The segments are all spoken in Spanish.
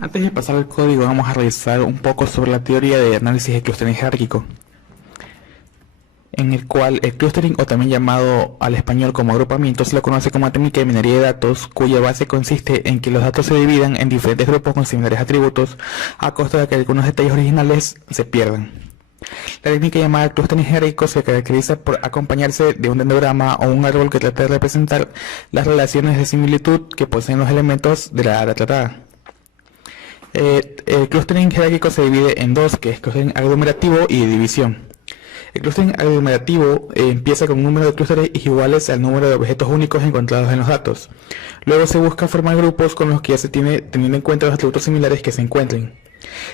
Antes de pasar al código, vamos a revisar un poco sobre la teoría de análisis de clústering jerárquico, en el cual el clustering, o también llamado al español como agrupamiento, se lo conoce como técnica de minería de datos, cuya base consiste en que los datos se dividan en diferentes grupos con similares atributos, a costa de que algunos detalles originales se pierdan. La técnica llamada clustering jerárquico se caracteriza por acompañarse de un dendrograma o un árbol que trata de representar las relaciones de similitud que poseen los elementos de la área tratada. El clustering jerárquico se divide en dos, que es clustering aglomerativo y de división. El clustering aglomerativo empieza con un número de clústeres iguales al número de objetos únicos encontrados en los datos. Luego se busca formar grupos con los que ya se tiene, teniendo en cuenta los atributos similares que se encuentren.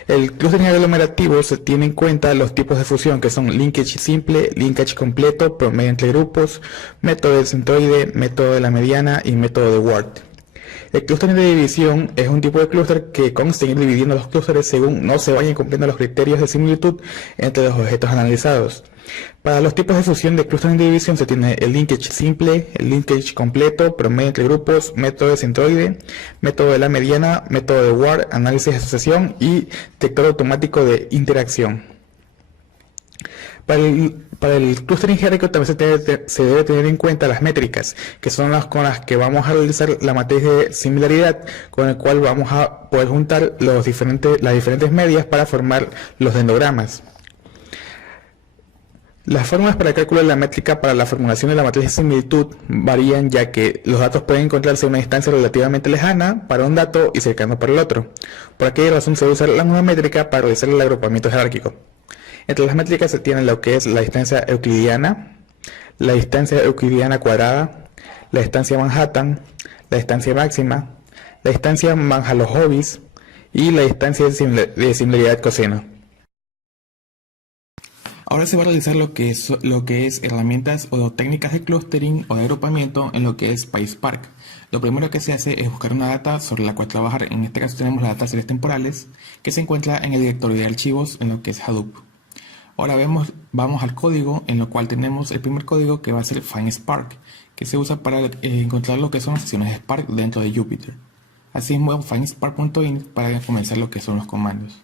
El clustering aglomerativo se tiene en cuenta los tipos de fusión, que son linkage simple, linkage completo, promedio entre grupos, método del centroide, método de la mediana y método de Ward. El clúster de división es un tipo de clúster que consta en ir dividiendo los clústeres según no se vayan cumpliendo los criterios de similitud entre los objetos analizados. Para los tipos de fusión de clúster de división se tiene el linkage simple, el linkage completo, promedio entre grupos, método de centroide, método de la mediana, método de Ward, análisis de asociación y detector automático de interacción. Para el clustering jerárquico también se debe tener en cuenta las métricas, que son las con las que vamos a realizar la matriz de similaridad, con el cual vamos a poder juntar las diferentes medias para formar los dendogramas. Las fórmulas para el cálculo de la métrica para la formulación de la matriz de similitud varían, ya que los datos pueden encontrarse en una distancia relativamente lejana para un dato y cercano para el otro. Por aquella razón se debe usar la misma métrica para realizar el agrupamiento jerárquico. Entre las métricas se tiene lo que es la distancia euclidiana, la distancia euclidiana cuadrada, la distancia Manhattan, la distancia máxima, la distancia Manjalov-Hobbies y la distancia de similaridad coseno. Ahora se va a realizar lo que es herramientas o técnicas de clustering o de agrupamiento en lo que es PySpark. Lo primero que se hace es buscar una data sobre la cual trabajar. En este caso tenemos las datas series temporales que se encuentra en el directorio de archivos en lo que es Hadoop. Ahora vamos al código, en lo cual tenemos el primer código, que va a ser FindSpark, que se usa para encontrar lo que son las sesiones de Spark dentro de Jupyter. Asimismo, findspark.init para comenzar lo que son los comandos.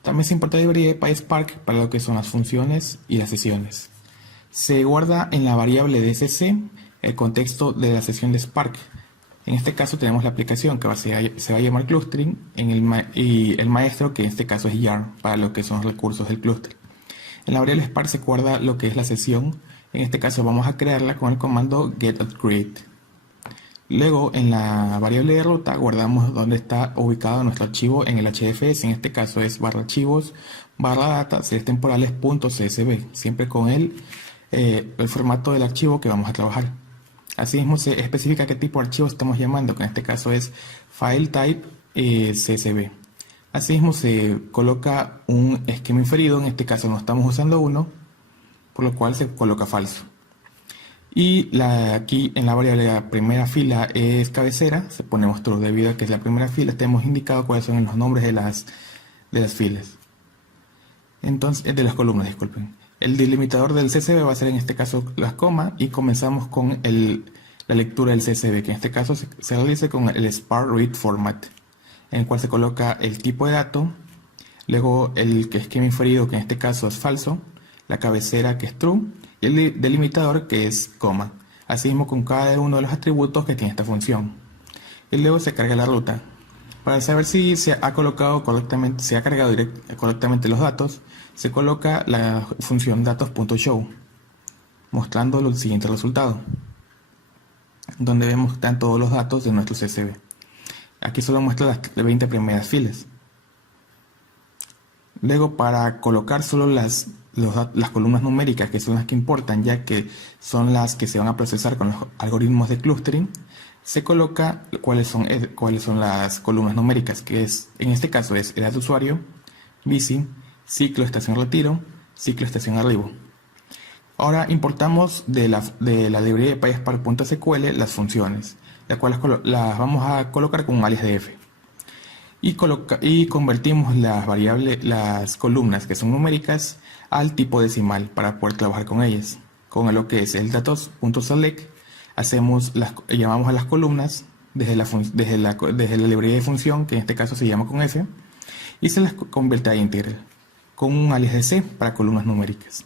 También se importa la librería de PySpark para lo que son las funciones y las sesiones. Se guarda en la variable DSC el contexto de la sesión de Spark. En este caso tenemos la aplicación que se va a llamar clustering y el maestro, que en este caso es yarn, para lo que son los recursos del clúster. En la variable Spark se guarda lo que es la sesión. En este caso vamos a crearla con el comando getCreate. Luego en la variable de ruta guardamos donde está ubicado nuestro archivo en el HDFS. En este caso es /archivos /data series temporales.csv, siempre con el formato del archivo que vamos a trabajar. Asimismo se especifica qué tipo de archivo estamos llamando, que en este caso es file type csv. Asimismo se coloca un esquema inferido, en este caso no estamos usando uno, por lo cual se coloca falso. Y aquí en la variable de la primera fila es cabecera, se ponemos true, debido a que es la primera fila, tenemos indicado cuáles son los nombres de las filas. Entonces, de las columnas, disculpen. El delimitador del CSV va a ser en este caso las comas, y comenzamos con la lectura del CSV, que en este caso se realiza con el Spark Read Format, en el cual se coloca el tipo de dato, luego el esquema inferido, que en este caso es falso, la cabecera, que es true, y el delimitador, que es coma, asimismo con cada uno de los atributos que tiene esta función. Y luego se carga la ruta. Para saber si se ha colocado correctamente, se ha cargado correctamente los datos, se coloca la función datos.show, mostrando el siguiente resultado, donde vemos que están todos los datos de nuestro CSV. Aquí solo muestra las 20 primeras filas. Luego, para colocar solo las columnas numéricas, que son las que importan, ya que son las que se van a procesar con los algoritmos de clustering, se coloca cuáles son las columnas numéricas, que es, en este caso es edad de usuario, bici, ciclo, estación retiro, ciclo, estación arribo. Ahora importamos de la librería de PySpark.sql las funciones, las cuales las vamos a colocar con un alias de f. Y convertimos las columnas que son numéricas al tipo decimal para poder trabajar con ellas. Con lo que es el datos.select llamamos a las columnas desde la librería de función, que en este caso se llama con F, y se las convierte a integral, con un alias de C para columnas numéricas.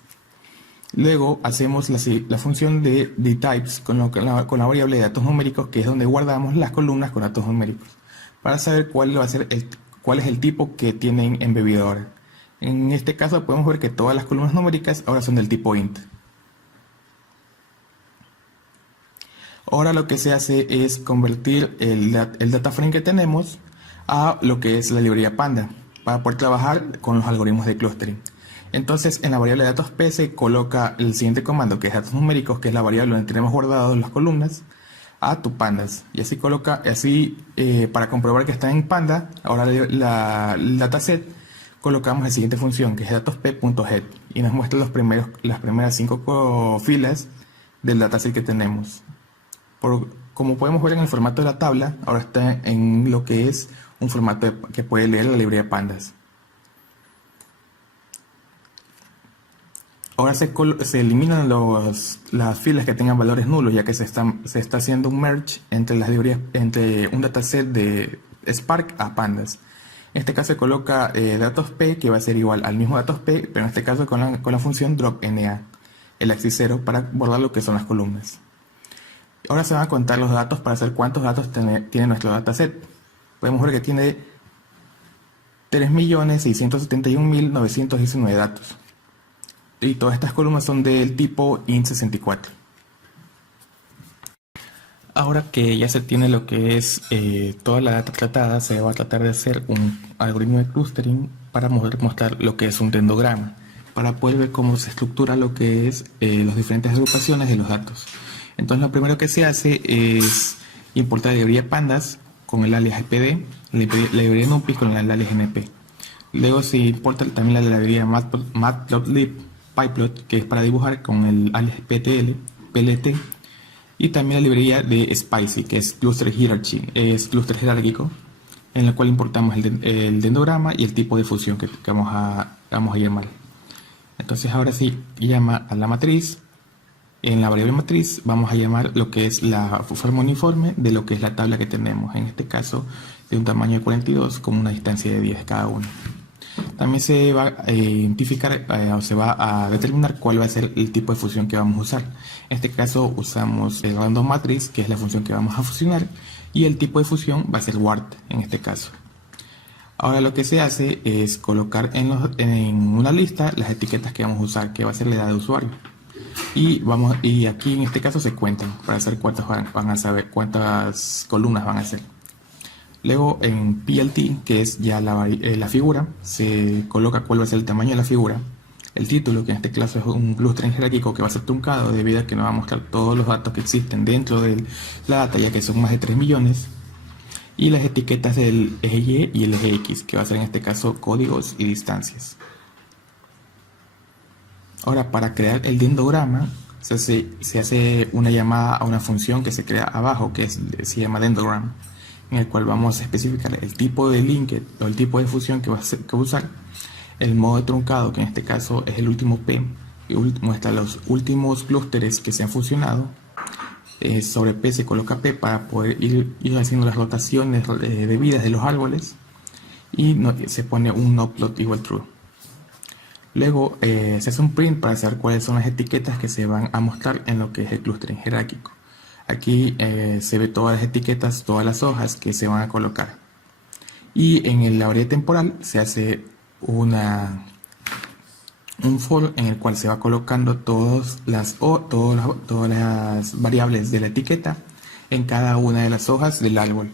Luego hacemos la función de dtypes con la variable de datos numéricos, que es donde guardamos las columnas con datos numéricos, para saber cuál es el tipo que tienen embebido ahora. En este caso podemos ver que todas las columnas numéricas ahora son del tipo int. Ahora lo que se hace es convertir el data frame que tenemos a lo que es la librería Panda, para poder trabajar con los algoritmos de clustering. Entonces, en la variable de datos P se coloca el siguiente comando, que es datos numéricos, que es la variable donde tenemos guardados las columnas, a tu pandas. Y así para comprobar que está en Panda, ahora el dataset, colocamos la siguiente función, que es datos.p.head, y nos muestra las primeras 5 filas del dataset que tenemos. Como podemos ver en el formato de la tabla, ahora está en lo que es un formato que puede leer la librería pandas. Ahora se eliminan las filas que tengan valores nulos, ya que se está haciendo un merge entre las librerías, entre un dataset de Spark a pandas. En este caso se coloca datos P, que va a ser igual al mismo datos P, pero en este caso con la función dropNA, el axis 0, para borrar lo que son las columnas. Ahora se van a contar los datos para saber cuántos datos tiene nuestro dataset. Podemos ver que tiene 3.671.919 datos. Y todas estas columnas son del tipo int64. Ahora que ya se tiene lo que es toda la data tratada, se va a tratar de hacer un algoritmo de clustering para mostrar lo que es un dendrograma, para poder ver cómo se estructura lo que es las diferentes agrupaciones de los datos. Entonces lo primero que se hace es importar la librería pandas con el alias pd, la librería numpy con el alias np. Luego se importa también la librería matplotlib pyplot, que es para dibujar, con el alias plt, y también la librería de spicy, que es cluster hierarchy, es clúster jerárquico, en la cual importamos el dendrograma y el tipo de fusión que vamos a llamar. Entonces ahora sí, llama a la matriz. En la variable matriz vamos a llamar lo que es la forma uniforme de lo que es la tabla que tenemos, en este caso de un tamaño de 42 con una distancia de 10 cada uno. También se va a identificar o se va a determinar cuál va a ser el tipo de fusión que vamos a usar. En este caso usamos el random matrix, que es la función que vamos a fusionar, y el tipo de fusión va a ser wart en este caso. Ahora lo que se hace es colocar en una lista las etiquetas que vamos a usar, que va a ser la edad de usuario. Y aquí en este caso se cuentan para saber cuántas columnas van a ser. Luego en PLT, que es ya la figura, se coloca cuál va a ser el tamaño de la figura, el título, que en este caso es un cluster jerárquico que va a ser truncado debido a que nos va a mostrar todos los datos que existen dentro de la data, ya que son más de 3 millones, y las etiquetas del eje Y y el eje X, que va a ser en este caso códigos y distancias. Ahora, para crear el dendrograma se hace una llamada a una función que se crea abajo, que se llama dendrogram, en el cual vamos a especificar el tipo de linked o el tipo de fusión que va a usar, el modo de truncado, que en este caso es el último P, que muestra los últimos clústeres que se han fusionado. Sobre P se coloca P para poder ir haciendo las rotaciones debidas de los árboles, y se pone un noplot igual true. Luego se hace un print para saber cuáles son las etiquetas que se van a mostrar en lo que es el clustering jerárquico. Aquí se ve todas las etiquetas, todas las hojas que se van a colocar. Y en la variable temporal se hace un for en el cual se va colocando todas las variables de la etiqueta en cada una de las hojas del árbol.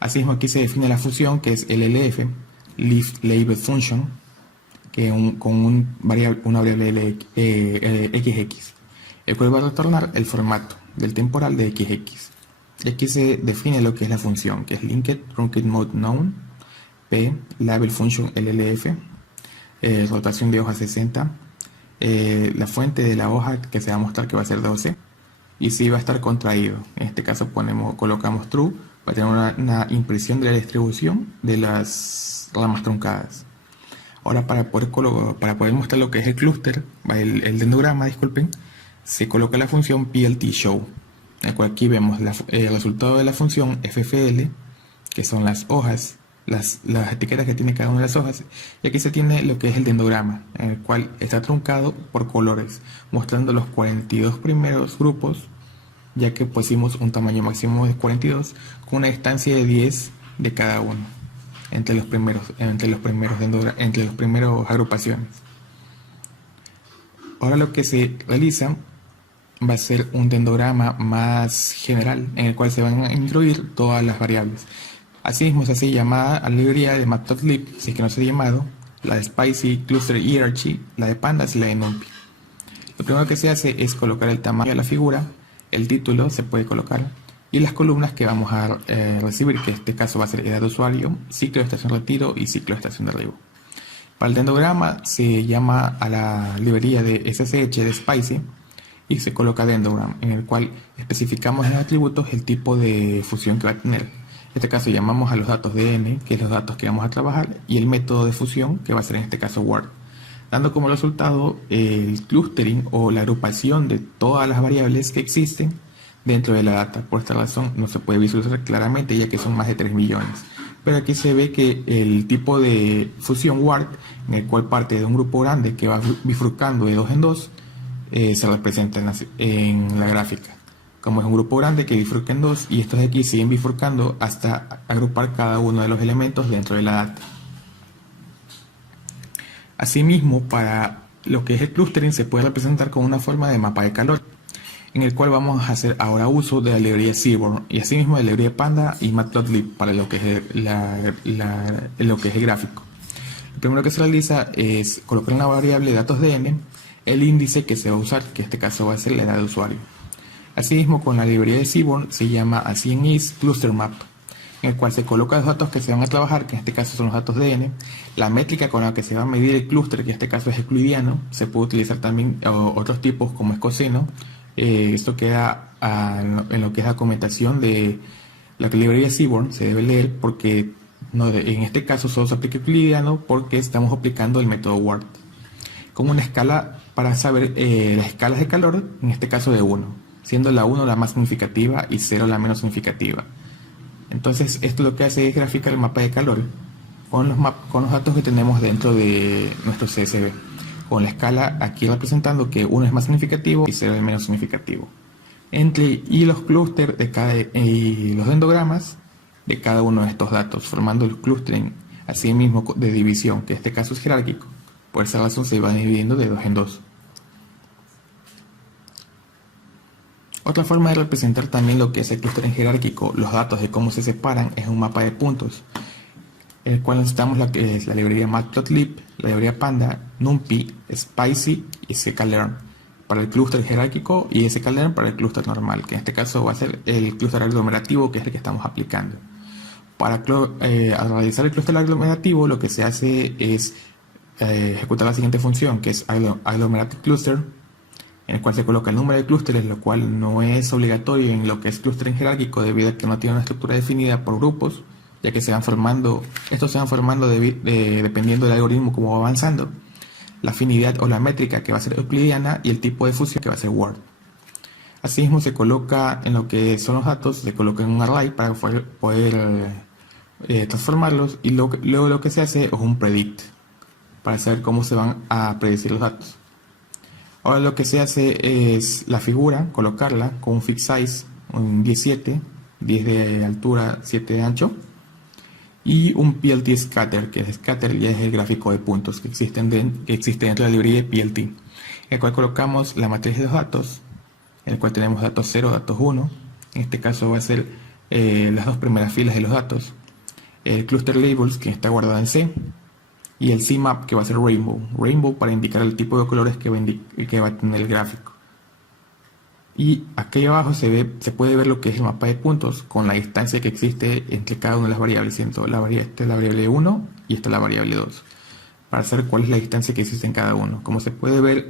Asimismo, aquí se define la función, que es LLF, List Label Function, que con una variable XX, el cual va a retornar el formato del temporal de XX. Y aquí se define lo que es la función, que es linked truncate mode known, P, label function LLF, rotación de hoja 60, la fuente de la hoja que se va a mostrar que va a ser 12, y si va a estar contraído. En este caso colocamos true para tener una impresión de la distribución de las ramas truncadas. Ahora para poder mostrar lo que es el clúster, el dendrograma, disculpen, se coloca la función PLT show, en el cual aquí vemos el resultado de la función FFL, que son las hojas, las etiquetas que tiene cada una de las hojas, y aquí se tiene lo que es el dendrograma, en el cual está truncado por colores, mostrando los 42 primeros grupos, ya que pusimos un tamaño máximo de 42 con una distancia de 10 de cada uno entre los primeros agrupaciones. Ahora lo que se realiza va a ser un dendrograma más general, en el cual se van a incluir todas las variables. Asimismo se hace llamada a la librería de Matplotlib, si es que no se ha llamado, la de Spicy, Cluster Hierarchy, la de Pandas y la de NumPy. Lo primero que se hace es colocar el tamaño de la figura, el título se puede colocar, y las columnas que vamos a recibir, que en este caso va a ser edad de usuario, ciclo de estación de retiro y ciclo de estación de arribo. Para el dendrograma se llama a la librería de SSH de Spicy y se coloca dendrogram, en el cual especificamos en los atributos el tipo de fusión que va a tener. En este caso llamamos a los datos de n, que es los datos que vamos a trabajar, y el método de fusión, que va a ser en este caso word, dando como resultado el clustering o la agrupación de todas las variables que existen dentro de la data. Por esta razón no se puede visualizar claramente, ya que son más de 3 millones. Pero aquí se ve que el tipo de fusión word, en el cual parte de un grupo grande que va bifurcando de 2 en 2, se representa en la gráfica. Como es un grupo grande que bifurca en 2, y estos de aquí siguen bifurcando hasta agrupar cada uno de los elementos dentro de la data. Asimismo, para lo que es el clustering se puede representar con una forma de mapa de calor, en el cual vamos a hacer ahora uso de la librería Seaborn y asimismo de la librería Panda y Matplotlib para lo que es lo que es el gráfico. Lo primero que se realiza es colocar en la variable datos de n el índice que se va a usar, que en este caso va a ser la edad de usuario. Asimismo, con la librería de Seaborn se llama así en is cluster map, en el cual se colocan los datos que se van a trabajar, que en este caso son los datos de n, la métrica con la que se va a medir el clúster, que en este caso es euclidiano. Se puede utilizar también otros tipos como es coseno. Esto queda en lo que es la documentación de la librería Seaborn, se debe leer porque en este caso solo se aplica euclidiano porque estamos aplicando el método word. Como una escala para saber las escalas de calor, en este caso de 1, siendo la 1 la más significativa y 0 la menos significativa. Entonces esto lo que hace es graficar el mapa de calor con los datos que tenemos dentro de nuestro CSV, con la escala aquí representando que 1 es más significativo y 0 es menos significativo. Y los clústeres y los dendrogramas de cada uno de estos datos, formando el clustering asimismo de división, que en este caso es jerárquico. Por esa razón se va dividiendo de 2 en 2. Otra forma de representar también lo que es el clustering jerárquico, los datos de cómo se separan, es un mapa de puntos, en el cual necesitamos la que es la librería Matplotlib, la librería Panda, NumPy, Spicy y sklearn para el clúster jerárquico y sklearn para el clúster normal, que en este caso va a ser el clúster aglomerativo, que es el que estamos aplicando. Para al realizar el clúster aglomerativo, lo que se hace es ejecutar la siguiente función, que es agglomerative cluster, en el cual se coloca el número de clústeres, lo cual no es obligatorio en lo que es clustering jerárquico debido a que no tiene una estructura definida por grupos, ya que estos se van formando dependiendo del algoritmo como va avanzando, la afinidad o la métrica que va a ser euclidiana y el tipo de fusión que va a ser word. Asimismo se coloca en lo que son los datos, se coloca en un array para poder transformarlos, y luego lo que se hace es un predict para saber cómo se van a predecir los datos. Ahora lo que se hace es la figura, colocarla con un fixed size, un 17, 10 de altura, 7 de ancho, y un PLT scatter, que es scatter ya es el gráfico de puntos que existe dentro de la librería de PLT, en el cual colocamos la matriz de los datos, en el cual tenemos datos 0, datos 1, en este caso va a ser las dos primeras filas de los datos, el cluster labels que está guardado en C, y el CMap que va a ser Rainbow para indicar el tipo de colores que va a tener el gráfico. Y aquí abajo se puede ver lo que es el mapa de puntos con la distancia que existe entre cada una de las variables, siendo esta es la variable 1 y esta es la variable 2, para saber cuál es la distancia que existe en cada uno. Como se puede ver,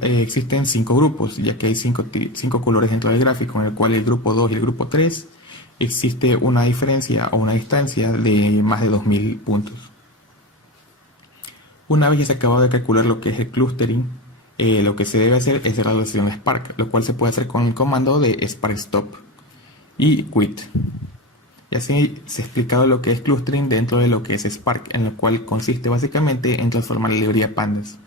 existen 5 grupos, ya que hay 5 colores dentro del gráfico, en el cual el grupo 2 y el grupo 3 existe una diferencia o una distancia de más de 2000 puntos. Una vez ya se ha acabado de calcular lo que es el clustering, lo que se debe hacer es cerrar la sesión de Spark, lo cual se puede hacer con el comando de Spark Stop y Quit. Y así se ha explicado lo que es clustering dentro de lo que es Spark, en lo cual consiste básicamente en transformar la librería Pandas.